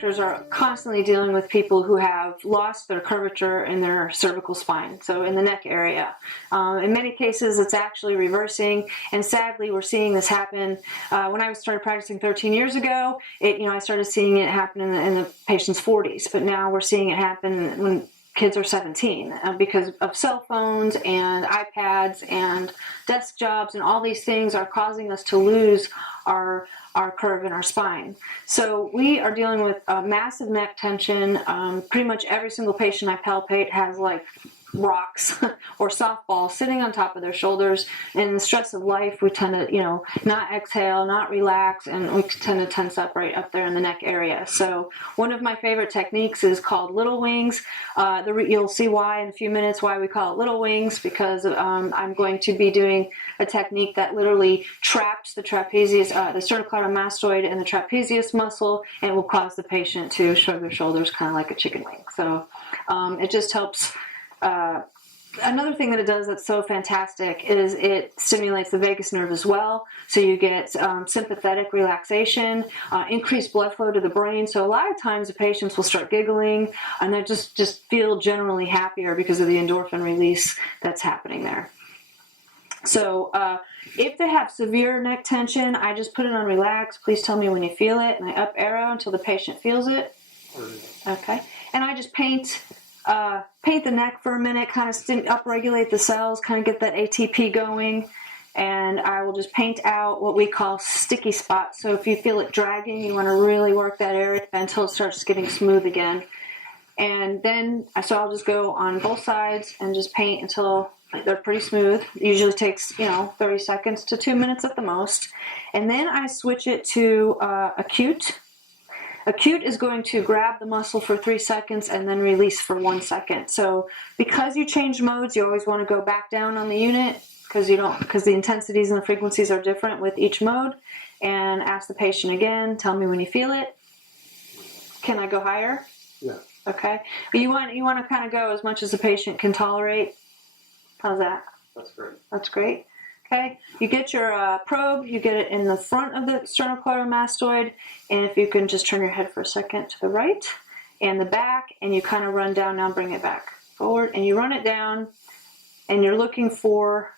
chiropractors are constantly dealing with people who have lost their curvature in their cervical spine, so in the neck area. In many cases, it's actually reversing, and sadly, we're seeing this happen. When I started practicing 13 years ago, I started seeing it happen in the patient's 40s, but now we're seeing it happen when kids are 17 because of cell phones and iPads and desk jobs, and all these things are causing us to lose our curve in our spine. So we are dealing with massive neck tension. Pretty much every single patient I palpate has like rocks or softballs sitting on top of their shoulders. And in the stress of life, we tend to, not exhale, not relax, and we tend to tense up right up there in the neck area. So one of my favorite techniques is called little wings. You'll see why in a few minutes why we call it little wings, because I'm going to be doing a technique that literally traps the trapezius, the sternocleidomastoid and the trapezius muscle, and will cause the patient to shrug their shoulders kind of like a chicken wing. So it just helps. Another thing that it does that's so fantastic is it stimulates the vagus nerve as well. So you get sympathetic relaxation, increased blood flow to the brain. So a lot of times the patients will start giggling and they just feel generally happier because of the endorphin release that's happening there. So if they have severe neck tension, I just put it on relax. Please tell me when you feel it, and I up arrow until the patient feels it. Okay. And I just paint the neck for a minute, kind of upregulate the cells, kind of get that ATP going, and I will just paint out what we call sticky spots. So if you feel it dragging, you want to really work that area until it starts getting smooth again. And then, so I'll just go on both sides and just paint until they're pretty smooth. It usually takes, 30 seconds to 2 minutes at the most. And then I switch it to acute. Acute is going to grab the muscle for 3 seconds and then release for 1 second. So because you change modes, you always want to go back down on the unit because the intensities and the frequencies are different with each mode. And ask the patient again, tell me when you feel it. Can I go higher? Yeah. Okay. But you want to kind of go as much as the patient can tolerate. How's that? That's great. That's great. Okay, you get your probe, you get it in the front of the sternocleidomastoid, and if you can just turn your head for a second to the right and the back, and you kind of run down, now bring it back forward, and you run it down, and you're looking for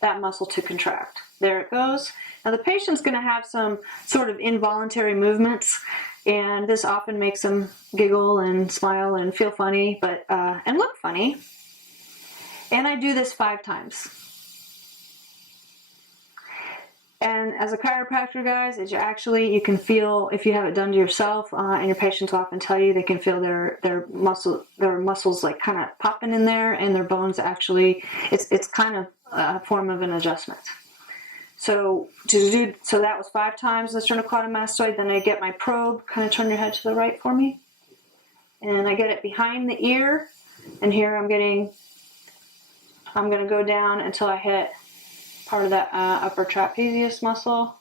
that muscle to contract. There it goes. Now the patient's going to have some sort of involuntary movements, and this often makes them giggle and smile and feel funny, but and look funny. And I do this 5 times. And as a chiropractor, guys, you can feel, if you have it done to yourself, and your patients often tell you they can feel their muscles like kind of popping in there, and their bones actually, it's kind of a form of an adjustment. So that was 5 times the sternocleidomastoid. Then I get my probe, kind of turn your head to the right for me, and I get it behind the ear, and here I'm going to go down until I hit part of that upper trapezius muscle.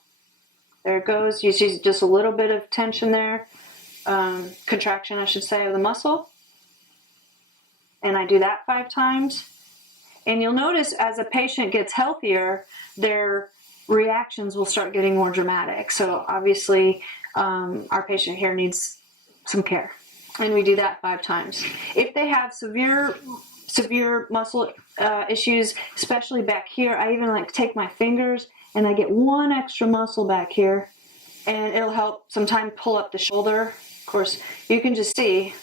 There it goes. You see just a little bit of tension there, contraction, I should say, of the muscle. And I do that 5 times. And you'll notice as a patient gets healthier, their reactions will start getting more dramatic. So obviously, our patient here needs some care. And we do that 5 times. If they have severe muscle issues, especially back here, I even like to take my fingers and I get 1 extra muscle back here, and it'll help sometimes pull up the shoulder. Of course, you can just see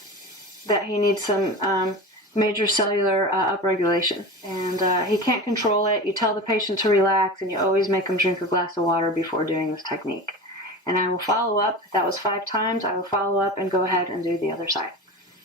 that he needs some major cellular upregulation, and he can't control it. You tell the patient to relax, and you always make them drink a glass of water before doing this technique. And I will follow up. That was 5 times. I will follow up and go ahead and do the other side.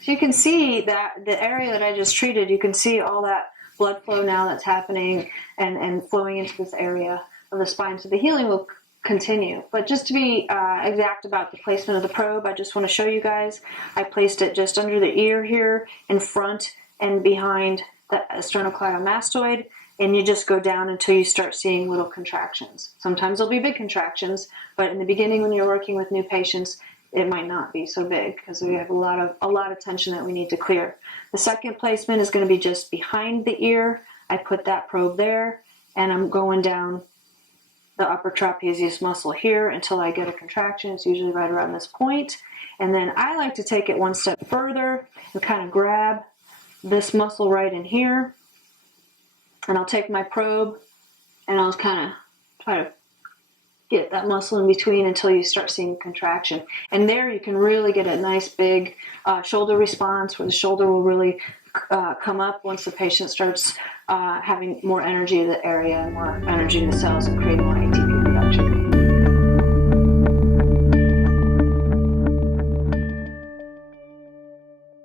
So you can see that the area that I just treated, you can see all that blood flow now that's happening and flowing into this area of the spine. So the healing will continue. But just to be exact about the placement of the probe, I just want to show you guys. I placed it just under the ear here, in front and behind the sternocleidomastoid, and you just go down until you start seeing little contractions. Sometimes there'll be big contractions, but in the beginning when you're working with new patients, it might not be so big because we have a lot of tension that we need to clear. The second placement is going to be just behind the ear. I put that probe there, and I'm going down the upper trapezius muscle here until I get a contraction. It's usually right around this point. And then I like to take it one step further and kind of grab this muscle right in here. And I'll take my probe and I'll kind of try to get that muscle in between until you start seeing contraction. And there you can really get a nice big shoulder response where the shoulder will really come up once the patient starts having more energy to the area and more energy to the cells and creating more ATP production.